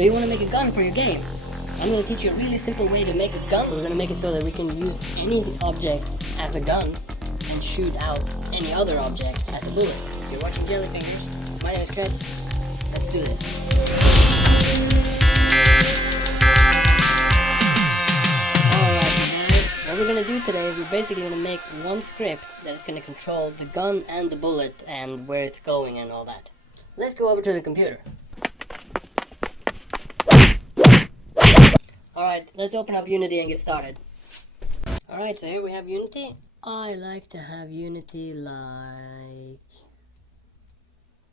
So you want to make a gun for your game? I'm going to teach you a really simple way to make a gun. We're going to make it so that we can use any object as a gun and shoot out any other object as a bullet. If you're watching Jelly Fingers, my name is Chris. Let's do this. What we're going to do today is we're basically going to make one script that is going to control the gun and the bullet and where it's going and all that. Let's go over to the computer. Alright, let's open up Unity and get started. Alright, so here we have Unity. I like to have Unity like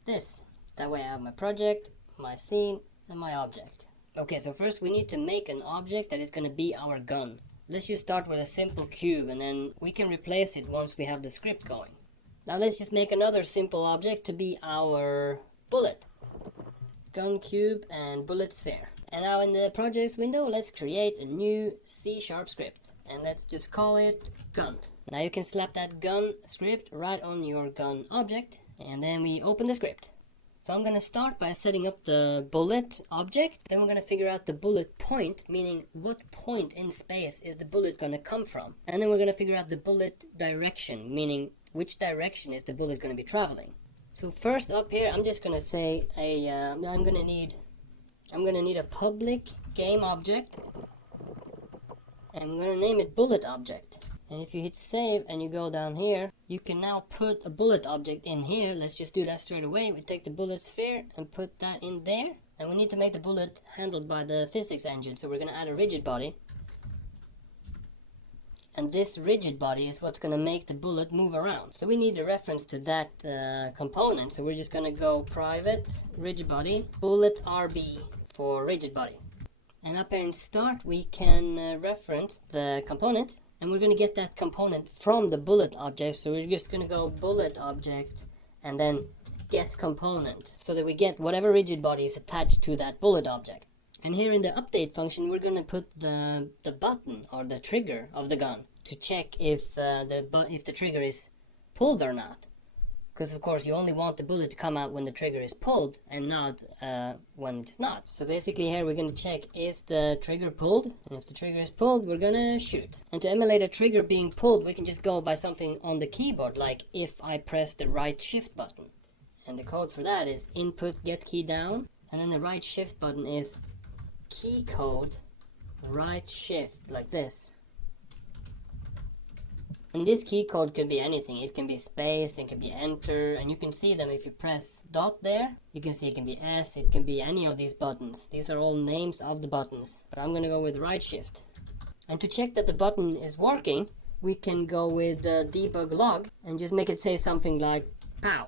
this. That way I have my project, my scene, and my object. Okay, so first we need to make an object that is going to be our gun. Let's just start with a simple cube and then we can replace it once we have the script going. Now let's just make another simple object to be our bullet. Gun cube and bullet sphere. And now in the projects window, let's create a new C# script. And let's just call it gun. Now you can slap that gun script right on your gun object. And then we open the script. So I'm going to start by setting up the bullet object. Then we're going to figure out the bullet point, meaning what point in space is the bullet going to come from. And then we're going to figure out the bullet direction, meaning which direction is the bullet going to be traveling. So first up here, I'm just going to say I'm going to need a public game object. And I'm going to name it bullet object. And if you hit save and you go down here, you can now put a bullet object in here. Let's just do that straight away. We take the bullet sphere and put that in there. And we need to make the bullet handled by the physics engine. So we're going to add a rigid body. And this rigid body is what's going to make the bullet move around. So we need a reference to that component. So we're just going to go private rigid body, bullet RB for rigid body. And up here in start, we can reference the component. And we're going to get that component from the bullet object. So we're just going to go bullet object and then get component. So that we get whatever rigid body is attached to that bullet object. And here in the update function, we're going to put the button or the trigger of the gun to check if the trigger is pulled or not. Because of course you only want the bullet to come out when the trigger is pulled and not when it's not. So basically here we're going to check, is the trigger pulled? And if the trigger is pulled, we're going to shoot. And to emulate a trigger being pulled, we can just go by something on the keyboard, like if I press the right shift button. And the code for that is input get key down, and then the right shift button is key code right shift, like this. And this key code could be anything. It can be space, it can be enter, and you can see them if you press dot there. You can see it can be S, it can be any of these buttons. These are all names of the buttons, but I'm gonna go with right shift. And to check that the button is working, we can go with debug log and just make it say something like pow.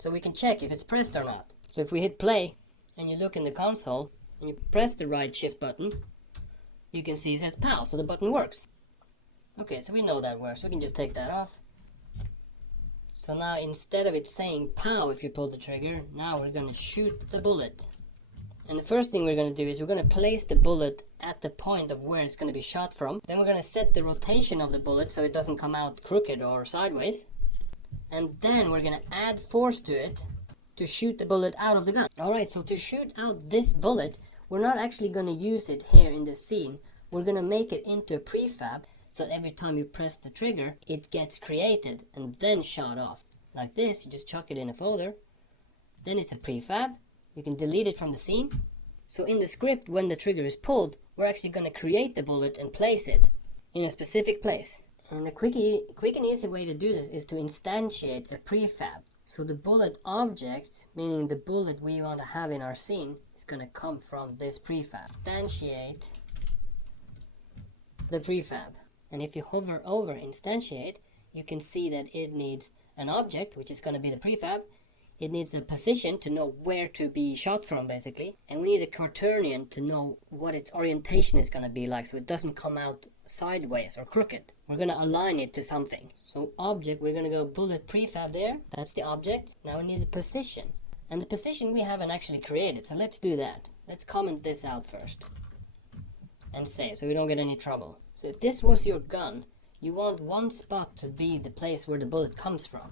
So we can check if it's pressed or not. So if we hit play and you look in the console and you press the right shift button, you can see it says pow, so the button works. Okay, so we know that works. We can just take that off. So now instead of it saying pow if you pull the trigger, now we're going to shoot the bullet. And the first thing we're going to do is we're going to place the bullet at the point of where it's going to be shot from. Then we're going to set the rotation of the bullet so it doesn't come out crooked or sideways. And then we're going to add force to it to shoot the bullet out of the gun. Alright, so to shoot out this bullet, we're not actually going to use it here in the scene. We're going to make it into a prefab. So every time you press the trigger, it gets created and then shot off. Like this, you just chuck it in a folder. Then it's a prefab. You can delete it from the scene. So in the script, when the trigger is pulled, we're actually going to create the bullet and place it in a specific place. And the quick and easy way to do this is to instantiate a prefab. So the bullet object, meaning the bullet we want to have in our scene, is going to come from this prefab. Instantiate the prefab. And if you hover over instantiate, you can see that it needs an object, which is going to be the prefab. It needs a position to know where to be shot from, basically. And we need a quaternion to know what its orientation is going to be like, so it doesn't come out sideways or crooked. We're going to align it to something. So object, we're going to go bullet prefab there. That's the object. Now we need the position. And the position we haven't actually created, so let's do that. Let's comment this out first. And save, so we don't get any trouble. So if this was your gun, you want one spot to be the place where the bullet comes from.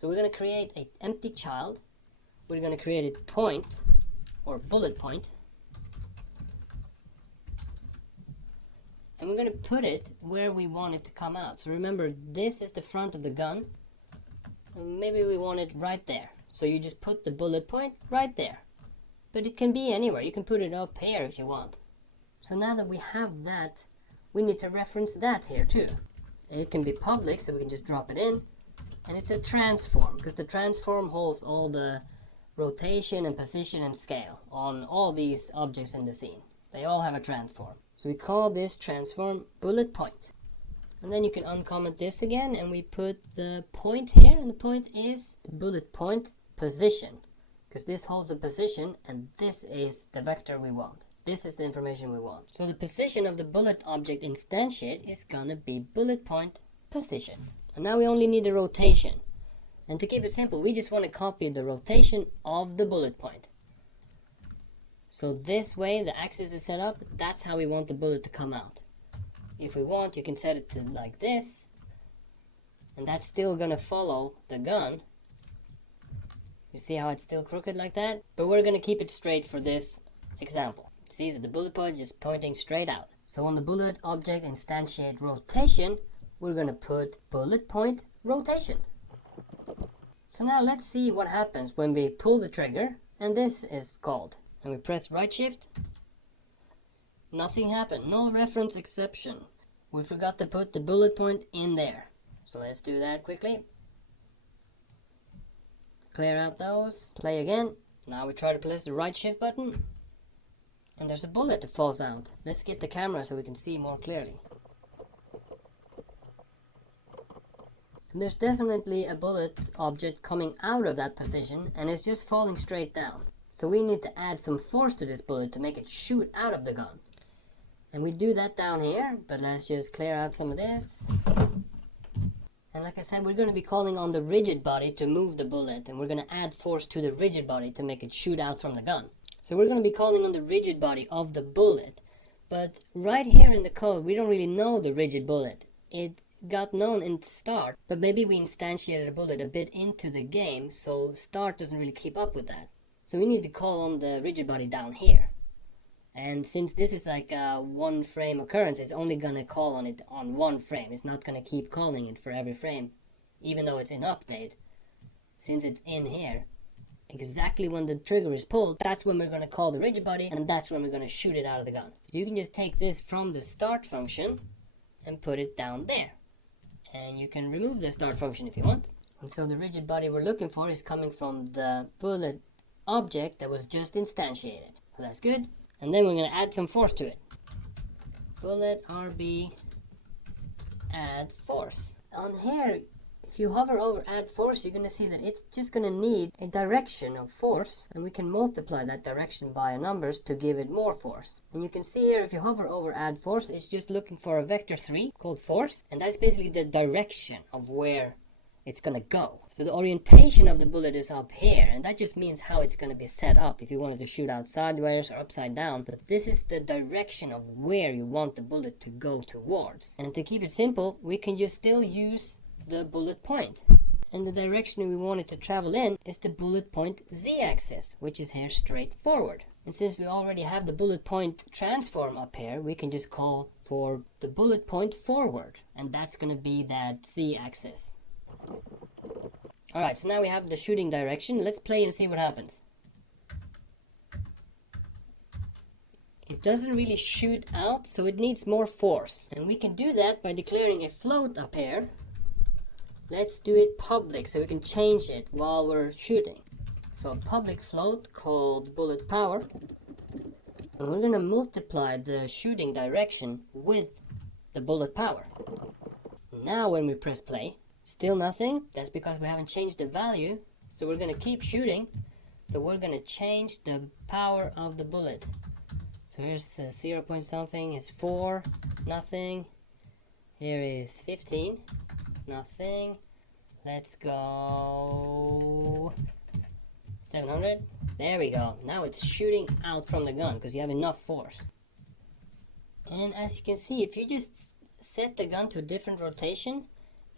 So we're going to create an empty child. We're going to create a point, or bullet point. and we're going to put it where we want it to come out. So remember, this is the front of the gun, and maybe we want it right there. So you just put the bullet point right there. But it can be anywhere. You can put it up here if you want. So now that we have that, we need to reference that here too. And it can be public, so we can just drop it in. And it's a transform, because the transform holds all the rotation and position and scale on all these objects in the scene. They all have a transform. So we call this transform bullet point. And then you can uncomment this again, and we put the point here, and the point is the bullet point position, because this holds a position, and this is the vector we want. This is the information we want. So the position of the bullet object instantiate is gonna be bullet point position. And now we only need the rotation. And to keep it simple, we just want to copy the rotation of the bullet point. So this way the axis is set up, that's how we want the bullet to come out. If we want, you can set it to like this, and that's still gonna follow the gun. You see how it's still crooked like that? But we're gonna keep it straight for this example. See that the bullet point is pointing straight out. So on the bullet object instantiate rotation, we're gonna put bullet point rotation. So now let's see what happens when we pull the trigger, and this is called. And we press right shift. Nothing happened, no reference exception. We forgot to put the bullet point in there. So let's do that quickly. Clear out those, play again. Now we try to press the right shift button, and there's a bullet that falls out. Let's get the camera so we can see more clearly. And there's definitely a bullet object coming out of that position, and it's just falling straight down. So we need to add some force to this bullet to make it shoot out of the gun. And we do that down here, but let's just clear out some of this. And like I said, we're going to be calling on the rigid body to move the bullet, and we're going to add force to the rigid body to make it shoot out from the gun. So we're going to be calling on the rigid body of the bullet, but right here in the code, we don't really know the rigid bullet. It got known in start, but maybe we instantiated a bullet a bit into the game, so start doesn't really keep up with that. So we need to call on the rigid body down here. And since this is like a one frame occurrence, it's only gonna call on it on one frame. It's not gonna keep calling it for every frame, even though it's in update. Since it's in here, exactly when the trigger is pulled, that's when we're gonna call the rigid body, and that's when we're gonna shoot it out of the gun. So you can just take this from the start function and put it down there. And you can remove the start function if you want. And so the rigid body we're looking for is coming from the bullet object that was just instantiated. So that's good. And then we're going to add some force to it. Bullet RB add force. On here, if you hover over add force, you're going to see that it's just going to need a direction of force, and we can multiply that direction by numbers to give it more force. And you can see here, if you hover over add force, it's just looking for a vector 3 called force, and that's basically the direction of where it's going to go. So the orientation of the bullet is up here, and that just means how it's going to be set up if you wanted to shoot out sideways or upside down. But this is the direction of where you want the bullet to go towards. And to keep it simple, we can just still use the bullet point. And the direction we want it to travel in is the bullet point z-axis, which is here straight forward. And since we already have the bullet point transform up here, we can just call for the bullet point forward, and that's going to be that z-axis. Alright, so now we have the shooting direction. Let's play and see what happens. It doesn't really shoot out, so it needs more force. And we can do that by declaring a float up here. Let's do it public so we can change it while we're shooting. So a public float called bullet power. And we're going to multiply the shooting direction with the bullet power. Now when we press play, still nothing. That's because we haven't changed the value. So we're going to keep shooting, but we're going to change the power of the bullet. So here's 0 point something is 4, nothing. Here is 15, nothing. Let's go 700. There we go. Now it's shooting out from the gun because you have enough force. And as you can see, if you just set the gun to a different rotation,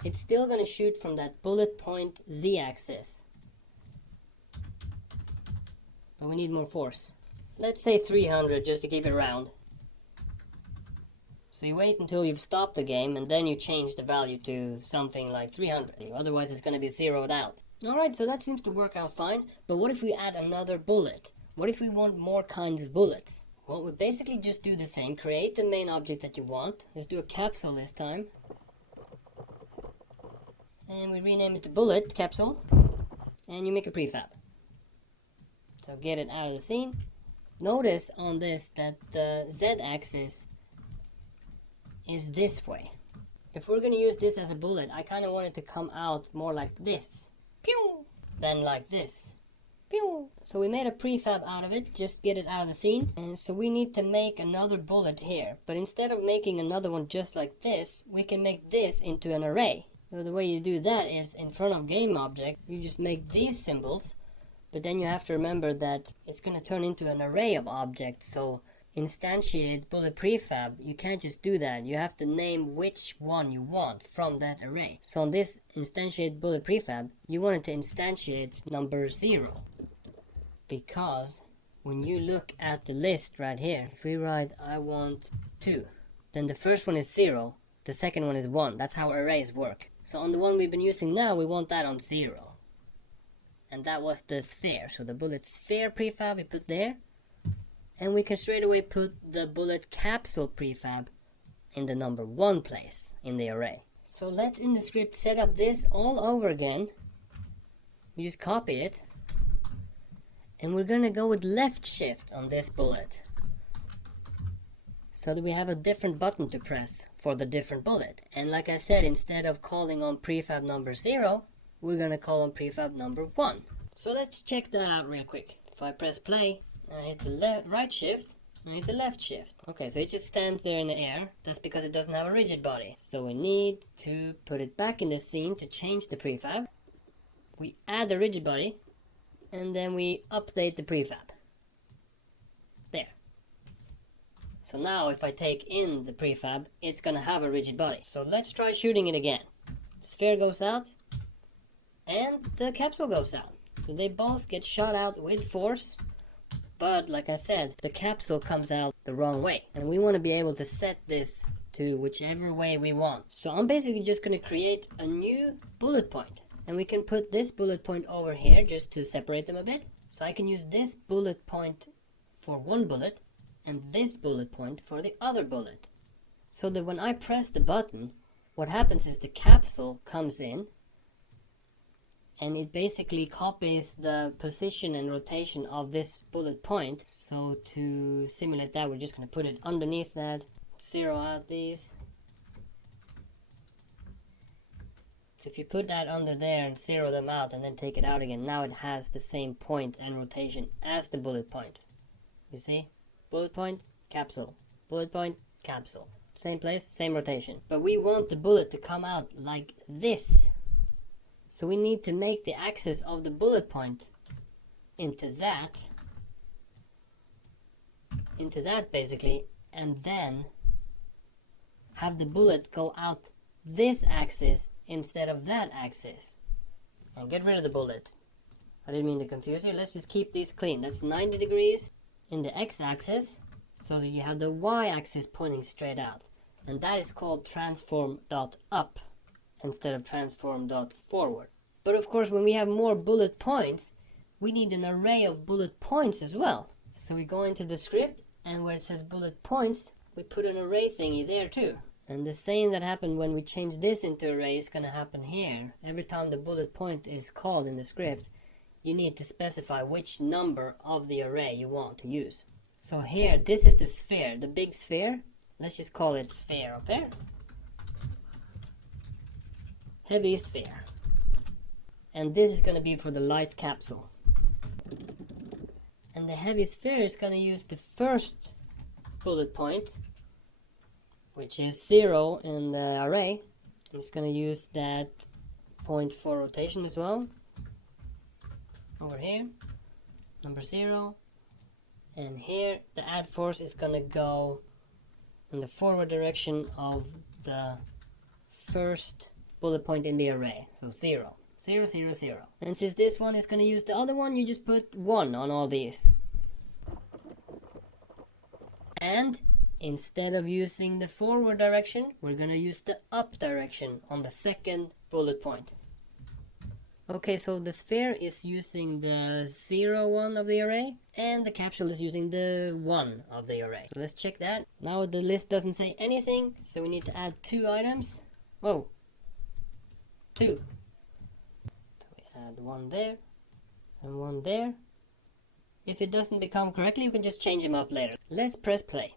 it's still going to shoot from that bullet point z-axis. But we need more force. Let's say 300 just to keep it round. So you wait until you've stopped the game and then you change the value to something like 300. Otherwise it's going to be zeroed out. Alright, so that seems to work out fine. But what if we add another bullet? What if we want more kinds of bullets? Well, we basically just do the same. Create the main object that you want. Let's do a capsule this time. And we rename it to bullet capsule. And you make a prefab. So get it out of the scene. Notice on this that the z-axis is this way. If we're going to use this as a bullet, I kind of want it to come out more like this. Pew! Than like this. Pew! So we made a prefab out of it, just get it out of the scene. And so we need to make another bullet here. But instead of making another one just like this, we can make this into an array. So the way you do that is in front of game object, you just make these symbols. But then you have to remember that it's going to turn into an array of objects. So instantiate bullet prefab, you can't just do that. You have to name which one you want from that array. So on this instantiate bullet prefab, you want it to instantiate number 0. Because when you look at the list right here, if we write I want 2, then the first one is 0, the second one is 1. That's how arrays work. So on the one we've been using now, we want that on 0. And that was the sphere. So the bullet sphere prefab we put there. And we can straight away put the bullet capsule prefab in the number 1 place in the array. So let's in the script set up this all over again. We just copy it. And we're gonna go with left shift on this bullet. So that we have a different button to press for the different bullet. And like I said, instead of calling on prefab number 0, we're gonna call on prefab number 1. So let's check that out real quick. If I press play, I hit the right shift, and I hit the left shift. Okay, so it just stands there in the air. That's because it doesn't have a rigid body. So we need to put it back in the scene to change the prefab. We add the rigid body, and then we update the prefab. There. So now if I take in the prefab, it's gonna have a rigid body. So let's try shooting it again. The sphere goes out, and the capsule goes out. So they both get shot out with force. But like I said, the capsule comes out the wrong way. And we want to be able to set this to whichever way we want. So I'm basically just going to create a new bullet point. And we can put this bullet point over here just to separate them a bit. So I can use this bullet point for one bullet and this bullet point for the other bullet. So that when I press the button, what happens is the capsule comes in. And it basically copies the position and rotation of this bullet point. So to simulate that, we're just going to put it underneath that. Zero out these. So if you put that under there and zero them out and then take it out again, now it has the same point and rotation as the bullet point. You see? Bullet point, capsule. Bullet point, capsule. Same place, same rotation. But we want the bullet to come out like this. So we need to make the axis of the bullet point into that basically, and then have the bullet go out this axis instead of that axis. And get rid of the bullet. I didn't mean to confuse you. Let's just keep these clean. That's 90 degrees in the x-axis, so that you have the y-axis pointing straight out. And that is called transform.up. Instead of transform.forward. But of course, when we have more bullet points, we need an array of bullet points as well. So we go into the script, and where it says bullet points, we put an array thingy there too. And the same that happened when we change this into array is going to happen here. Every time the bullet point is called in the script, you need to specify which number of the array you want to use. So here, this is the sphere, the big sphere. Let's just call it sphere, okay? Heavy sphere. And this is going to be for the light capsule. And the heavy sphere is going to use the first bullet point, which is 0 in the array. And it's going to use that point for rotation as well. Over here, number 0. And here, the add force is going to go in the forward direction of the first bullet point in the array. So 0, 0, 0, 0. And since this one is going to use the other one, you just put 1 on all these. And instead of using the forward direction, we're gonna use the up direction on the second bullet point. Okay, so the sphere is using the 0 one of the array, and the capsule is using the 1 of the array. So let's check that. Now the list doesn't say anything, so we need to add 2 items. Whoa, 2. So we add 1 there, and 1 there. If it doesn't become correctly, we can just change them up later. Let's press play.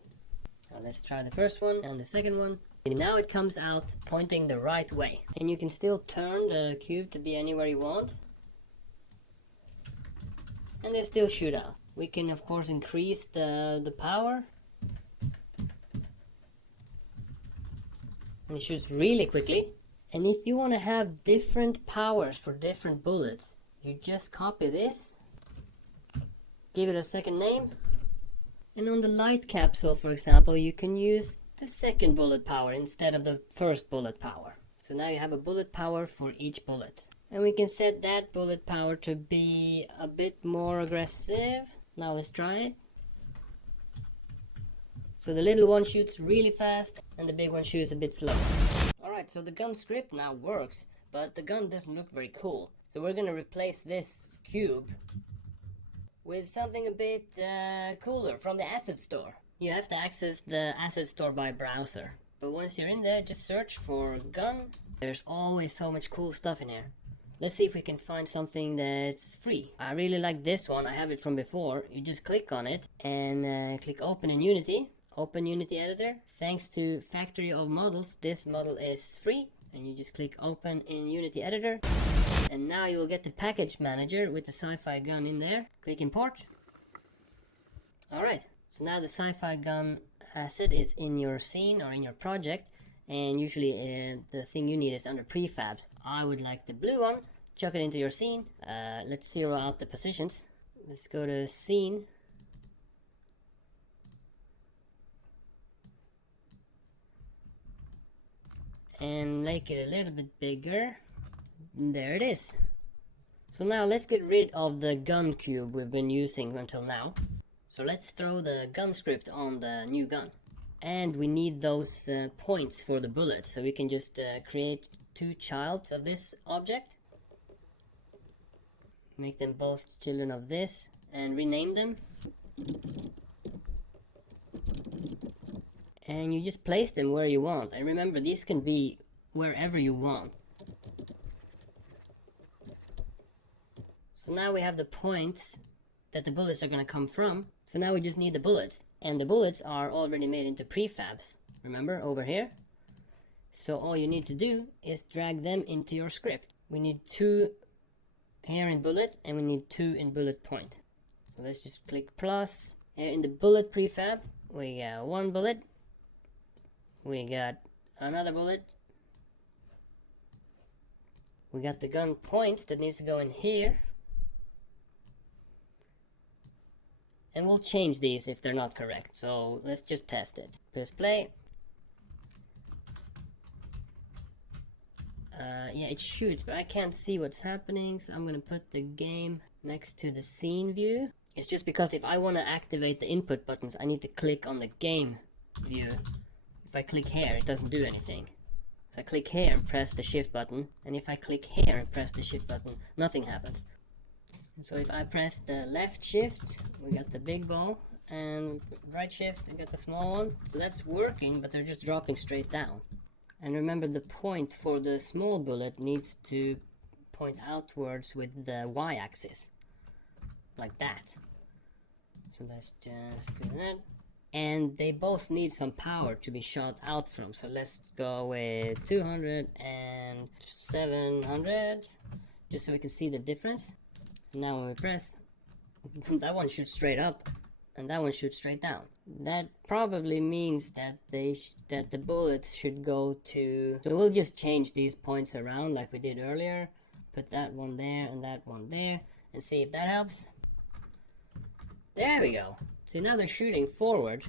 Now let's try the first one and the second one. And now it comes out pointing the right way. And you can still turn the cube to be anywhere you want. And they still shoot out. We can of course increase the power. And it shoots really quickly. And if you want to have different powers for different bullets, you just copy this, give it a second name, and on the light capsule, for example, you can use the second bullet power instead of the first bullet power. So now you have a bullet power for each bullet. And we can set that bullet power to be a bit more aggressive. Now let's try it. So the little one shoots really fast and the big one shoots a bit slow. Alright, so the gun script now works, but the gun doesn't look very cool. So we're gonna replace this cube with something a bit cooler from the asset store. You have to access the asset store by browser, but once you're in there, just search for gun. There's always so much cool stuff in here. Let's see if we can find something that's free. I really like this one. I have it from before. You just click on it and click open in Unity. Open Unity editor. Thanks to Factory of Models, this model is free, and you just click open in Unity editor. And now you will get the package manager with the SciFi Gun in there. Click import. Alright, so now the SciFi Gun asset is in your scene or in your project, and usually the thing you need is under prefabs. I would like the blue one. Chuck it into your scene. Let's zero out the positions. Let's go to scene. And make it a little bit bigger. There it is. So now let's get rid of the gun cube we've been using until now. So let's throw the gun script on the new gun. And we need those points for the bullets. So we can just create 2 childs of this object. Make them both children of this and rename them. And you just place them where you want. And remember, these can be wherever you want. So now we have the points that the bullets are going to come from. So now we just need the bullets. And the bullets are already made into prefabs. Remember, over here. So all you need to do is drag them into your script. We need 2 here in bullet, and we need 2 in bullet point. So let's just click plus. Here in the bullet prefab, we got 1 bullet. We got another bullet. We got the gun point that needs to go in here. And we'll change these if they're not correct. So let's just test it. Press play. Yeah, it shoots, but I can't see what's happening. So I'm gonna put the game next to the scene view. It's just because if I want to activate the input buttons, I need to click on the game view. If I click here, it doesn't do anything. So I click here and press the shift button. And if I click here and press the shift button, nothing happens. So if I press the left shift, we got the big ball, and right shift, I got the small one. So that's working, but they're just dropping straight down. And remember, the point for the small bullet needs to point outwards with the y-axis, like that. So let's just do that. And they both need some power to be shot out from. So let's go with 200 and 700, just so we can see the difference. Now when we press, that one shoots straight up and that one shoots straight down. That probably means that the bullets should go to... So we'll just change these points around like we did earlier. Put that one there and that one there, and see if that helps. There we go. See, now they're shooting forward,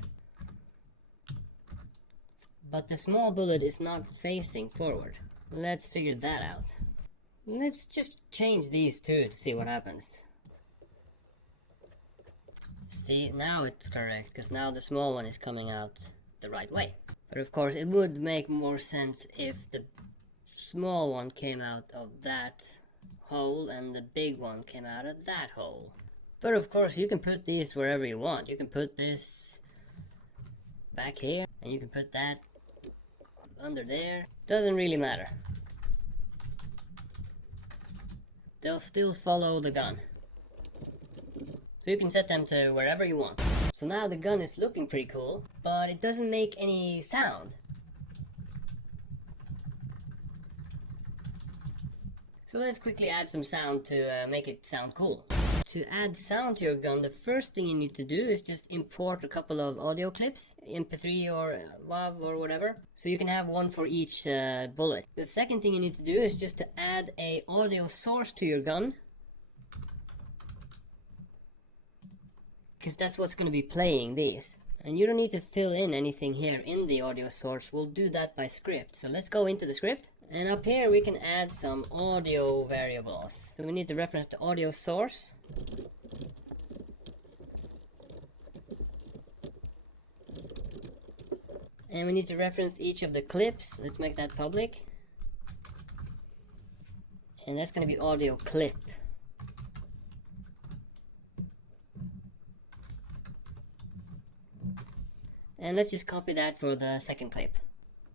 but the small bullet is not facing forward. Let's figure that out. Let's just change these two to see what happens. See, now it's correct, because now the small one is coming out the right way. But of course it would make more sense if the small one came out of that hole and the big one came out of that hole. But of course you can put these wherever you want. You can put this back here and you can put that under there. Doesn't really matter. They'll still follow the gun. So you can set them to wherever you want. So now the gun is looking pretty cool, but it doesn't make any sound. So let's quickly add some sound to make it sound cool. To add sound to your gun, the first thing you need to do is just import a couple of audio clips, MP3 or WAV or whatever, so you can have one for each bullet. The second thing you need to do is just to add a audio source to your gun, because that's what's going to be playing these. And you don't need to fill in anything here in the audio source. We'll do that by script. So let's go into the script. And up here we can add some audio variables. So we need to reference the audio source. And we need to reference each of the clips. Let's make that public. And that's going to be audio clip. And let's just copy that for the second clip.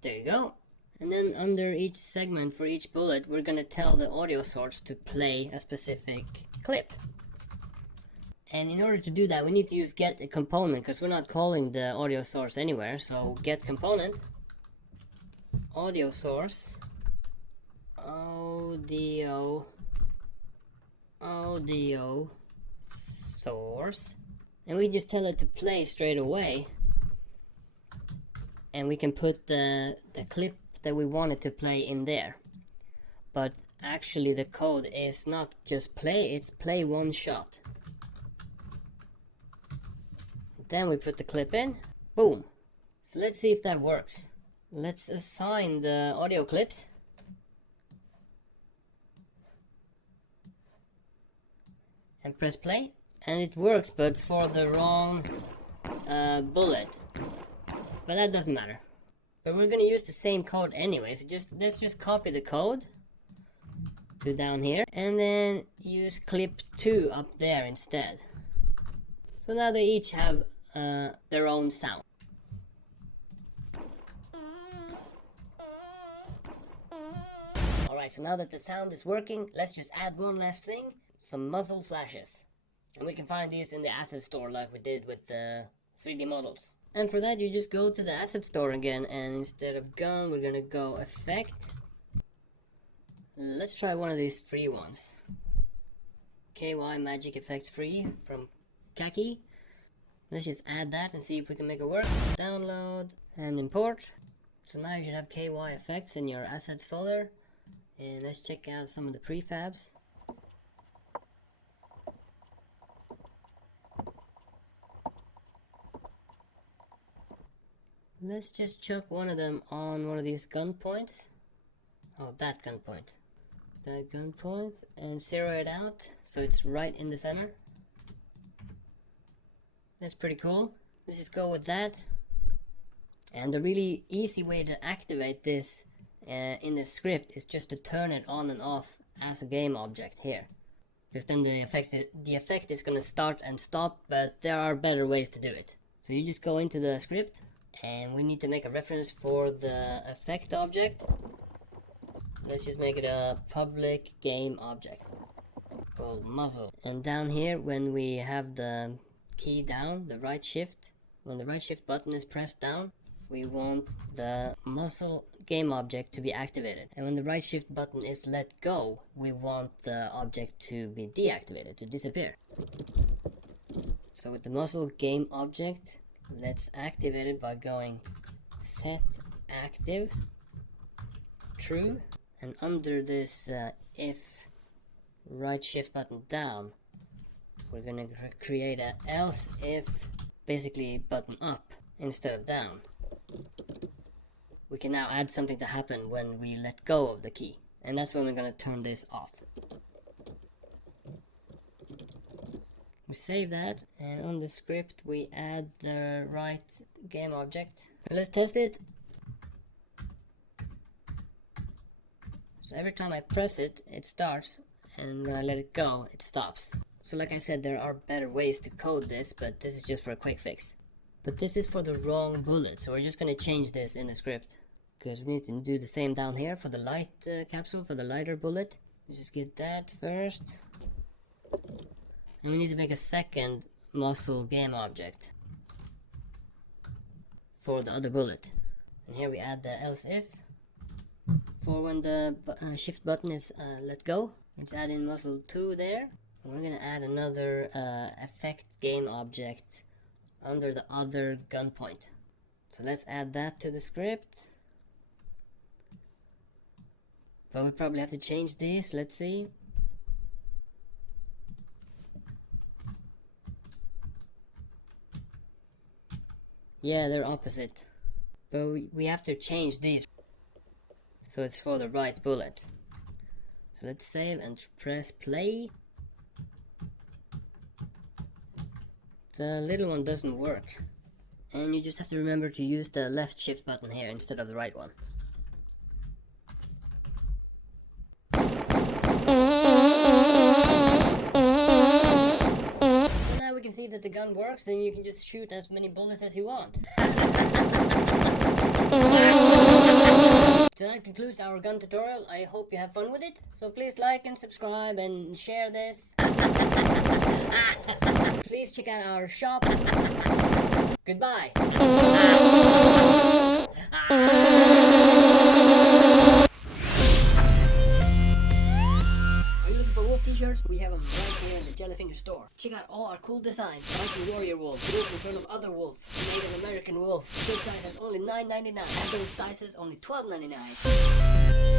There you go. And then under each segment for each bullet, we're gonna tell the audio source to play a specific clip. And in order to do that, we need to use get a component, because we're not calling the audio source anywhere. So get component, audio source, audio source, and we just tell it to play straight away. And we can put the clip that we want it to play in there. But actually the code is not just play, it's play one shot. Then we put the clip in, boom. So let's see if that works. Let's assign the audio clips. And press play. And it works, but for the wrong bullet. But that doesn't matter. But we're gonna use the same code anyway, so let's just copy the code to down here and then use clip 2 up there instead. So now they each have their own sound. Alright, so now that the sound is working, let's just add one last thing, some muzzle flashes. And we can find these in the asset store like we did with the 3D models. And for that you just go to the asset store again, and instead of gun we're gonna go effect. Let's try one of these free ones. KY magic effects free from Kaki. Let's just add that and see if we can make it work. Download and import. So now you should have KY effects in your assets folder. And let's check out some of the prefabs. Let's just chuck one of them on one of these gun points. Oh, that gun point. That gun point, and zero it out so it's right in the center. That's pretty cool. Let's just go with that. And the really easy way to activate this in the script is just to turn it on and off as a game object here. Because then the effect is going to start and stop, but there are better ways to do it. So you just go into the script. And we need to make a reference for the effect object. Let's just make it a public game object called muzzle. And down here, when we have the key down, the right shift, when the right shift button is pressed down, we want the muzzle game object to be activated. And when the right shift button is let go, we want the object to be deactivated, to disappear. So with the muzzle game object, let's activate it by going set active true, and under this if right shift button down, we're gonna create a else if basically button up instead of down. We can now add something to happen when we let go of the key, and that's when we're gonna turn this off. We save that, and on the script we add the right game object. Let's test it. So every time I press it, it starts, and when I let it go, it stops. So like I said, there are better ways to code this, but this is just for a quick fix. But this is for the wrong bullet, so we're just going to change this in the script. Because we need to do the same down here for the light capsule, for the lighter bullet. We just get that first. And we need to make a second muscle game object for the other bullet. And here we add the else if. For when the shift button is let go, let's add in muscle 2 there. And we're gonna add another effect game object under the other gun point. So let's add that to the script. But we probably have to change these, let's see. Yeah, they're opposite. But we have to change these. So it's for the right bullet. So let's save and press play. The little one doesn't work. And you just have to remember to use the left shift button here instead of the right one. So now we can see that the gun works, and you can just shoot as many bullets as you want. So that concludes our gun tutorial. I hope you have fun with it. So please like and subscribe and share this. Please check out our shop. Goodbye. Are you looking for wolf t-shirts? We have them right here in the Jellyfinger store. Check out all our cool designs. Viking Warrior Wolf, Wolf in front of other wolf, Native American Wolf. Kid sizes only $9.99. Adult sizes only $12.99.